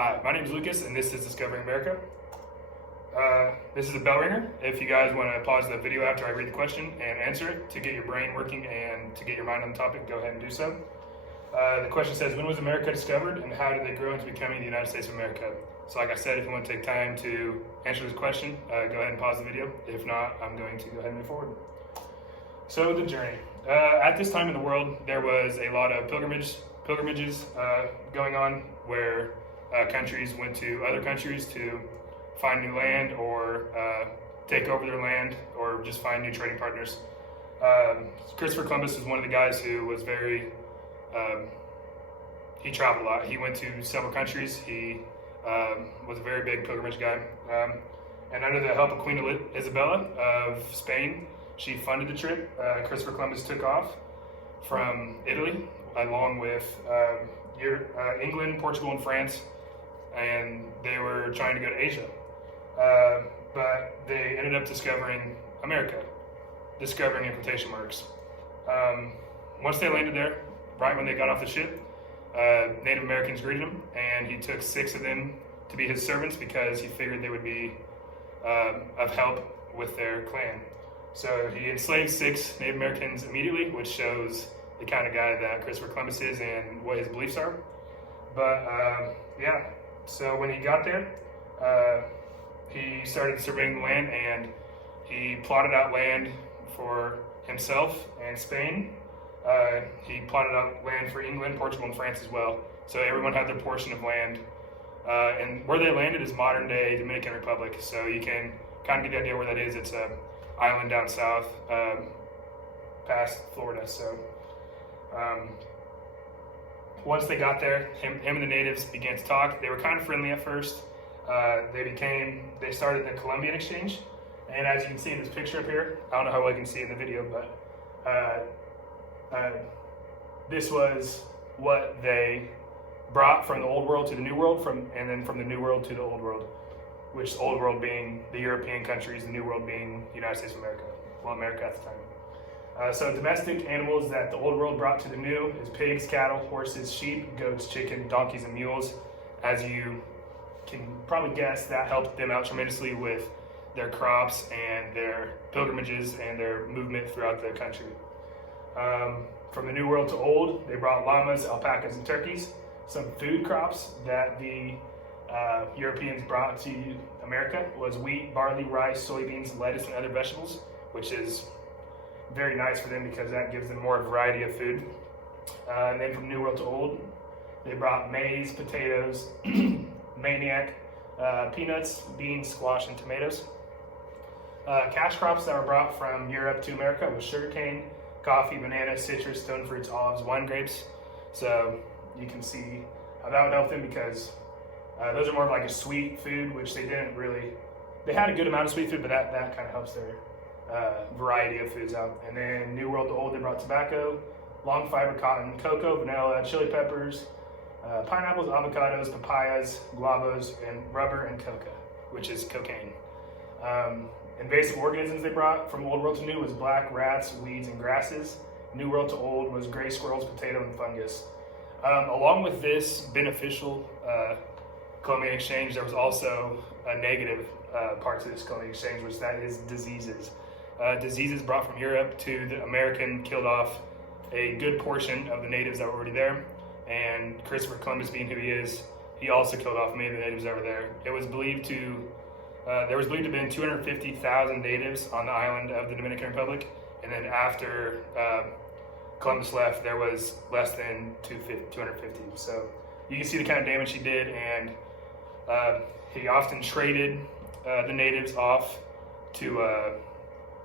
Hi, my name is Lucas, and this is Discovering America. This is a bell ringer. If you guys want to pause the video after I read the question and answer it to get your brain working and to get your mind on the topic, go ahead and do so. The question says, when was America discovered and how did they grow into becoming the United States of America? So like I said, if you want to take time to answer this question, go ahead and pause the video. If not, I'm going to go ahead and move forward. So the journey. At this time in the world, there was a lot of pilgrimages going on where countries went to other countries to find new land or take over their land or just find new trading partners. Christopher Columbus was one of the guys who was he traveled a lot. He went to several countries. He was a very big pilgrimage guy. And under the help of Queen Isabella of Spain, she funded the trip. Christopher Columbus took off from Italy along with England, Portugal, and France, and they were trying to go to Asia. But they ended up discovering America, discovering in quotation marks. Once they landed there, right when they got off the ship, Native Americans greeted him, and he took 6 of them to be his servants because he figured they would be of help with their clan. So he enslaved 6 Native Americans immediately, which shows the kind of guy that Christopher Columbus is and what his beliefs are. But yeah, so when he got there, he started surveying the land, and he plotted out land for himself and Spain. He plotted out land for England, Portugal, and France as well. So everyone had their portion of land. And where they landed is modern day Dominican Republic. So you can kind of get the idea where that is. It's an island down south past Florida. So once they got there, him and the natives began to talk. They were kind of friendly at first. They started the Columbian Exchange. And as you can see in this picture up here, I don't know how well you can see in the video, but this was what they brought from the old world to the new world, and then from the new world to the old world, which the old world being the European countries, the new world being the United States of America, well, America at the time. So domestic animals that the old world brought to the new is pigs, cattle, horses, sheep, goats, chicken, donkeys, and mules. As you can probably guess, that helped them out tremendously with their crops and their pilgrimages and their movement throughout the country. From the new world to old, they brought llamas, alpacas, and turkeys. Some food crops that the Europeans brought to America was wheat, barley, rice, soybeans, lettuce, and other vegetables, which is very nice for them because that gives them more variety of food. And then from new world to old, they brought maize, potatoes, maniac, peanuts, beans, squash, and tomatoes. Cash crops that were brought from Europe to America was sugarcane, coffee, bananas, citrus, stone fruits, olives, wine grapes. So you can see how that would help them because those are more of like a sweet food, which they had a good amount of sweet food, but that kind of helps their variety of foods out. And then new world to old, they brought tobacco, long fiber cotton, cocoa, vanilla, chili peppers, pineapples, avocados, papayas, guavas, and rubber and coca, which is cocaine. Invasive organisms they brought from old world to new was black rats, weeds, and grasses. New world to old was gray squirrels, potato, and fungus. Along with this beneficial Columbian Exchange, there was also a negative part to this Columbian Exchange, which that is diseases. Diseases brought from Europe to the American killed off a good portion of the natives that were already there. And Christopher Columbus, being who he is, he also killed off many of the natives that were there. There was believed to have been 250,000 natives on the island of the Dominican Republic, and then after Columbus left, there was less than 250. So you can see the kind of damage he did, and he often traded the natives off to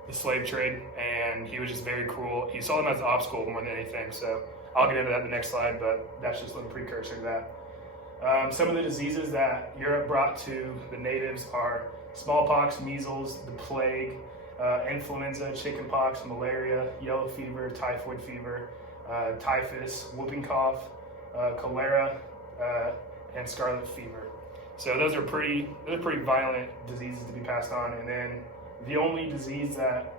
the slave trade, and he was just very cruel. He saw them as an obstacle more than anything. So I'll get into that in the next slide, but that's just a little precursor to that. Some of the diseases that Europe brought to the natives are smallpox, measles, the plague, influenza, chickenpox, malaria, yellow fever, typhoid fever, typhus, whooping cough, cholera, and scarlet fever. So those are pretty violent diseases to be passed on. And then the only disease that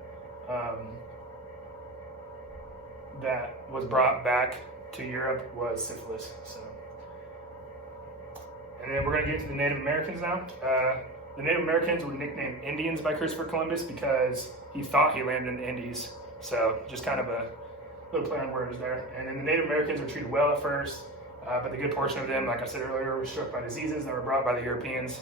was brought back to Europe was syphilis. So And then we're going to get to the Native Americans now. The Native Americans were nicknamed Indians by Christopher Columbus because he thought he landed in the Indies. So just kind of a little play on words there. And then the Native Americans were treated well at first, but the good portion of them, like I said earlier, were struck by diseases that were brought by the Europeans.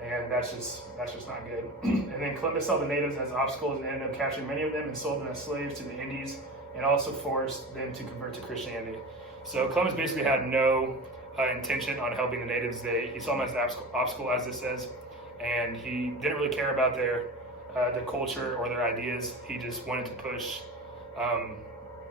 And that's just not good. And then Columbus saw the natives as obstacles and ended up capturing many of them and sold them as slaves to the Indies, and also forced them to convert to Christianity. So Columbus basically had no intention on helping the natives. He saw them as an obstacle, as this says, and he didn't really care about their culture or their ideas. He just wanted to push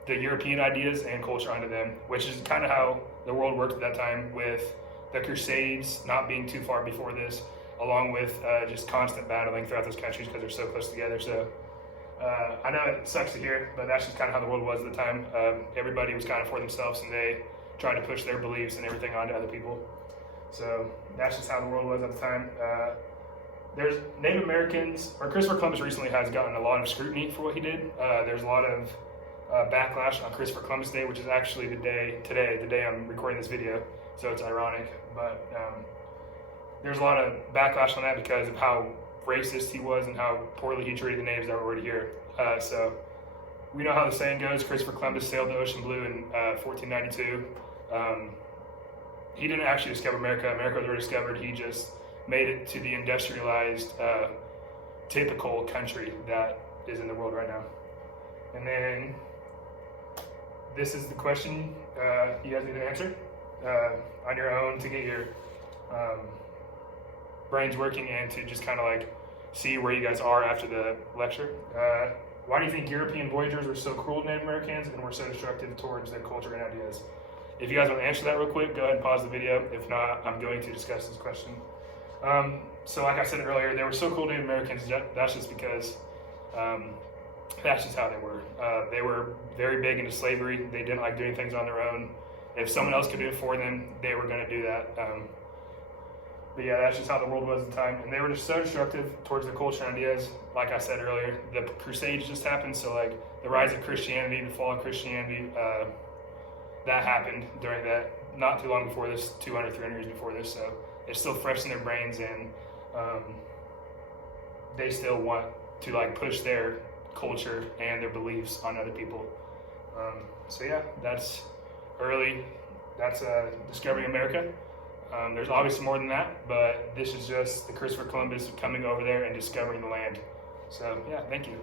the European ideas and culture onto them, which is kind of how the world worked at that time, with the Crusades not being too far before this, along with just constant battling throughout those countries because they're so close together. So I know it sucks to hear, but that's just kind of how the world was at the time. Everybody was kind of for themselves, and they tried to push their beliefs and everything onto other people. So that's just how the world was at the time. There's Native Americans, or Christopher Columbus recently has gotten a lot of scrutiny for what he did. There's a lot of backlash on Christopher Columbus Day, which is actually the day I'm recording this video, so it's ironic. But there's a lot of backlash on that because of how racist he was and how poorly he treated the natives that were already here. So we know how the saying goes, Christopher Columbus sailed the ocean blue in 1492. He didn't actually discover America. America was already discovered. He just made it to the industrialized, typical country that is in the world right now. And then this is the question you guys need to answer on your own to get your brains working and to just kind of like see where you guys are after the lecture. Why do you think European voyagers were so cruel to Native Americans and were so destructive towards their culture and ideas? If you guys want to answer that real quick, go ahead and pause the video. If not, I'm going to discuss this question. So like I said earlier, they were so cruel to Native Americans. That's just because that's just how they were. They were very big into slavery. They didn't like doing things on their own. If someone else could do it for them, they were going to do that. But yeah, that's just how the world was at the time. And they were just so destructive towards the culture and ideas. Like I said earlier, the Crusades just happened. So like the rise of Christianity, the fall of Christianity, that happened during that, not too long before this, 200, 300 years before this. So it's still fresh in their brains, and they still want to like push their culture and their beliefs on other people. So yeah, that's discovering America. There's obviously more than that, but this is just the Christopher Columbus coming over there and discovering the land. So yeah, thank you.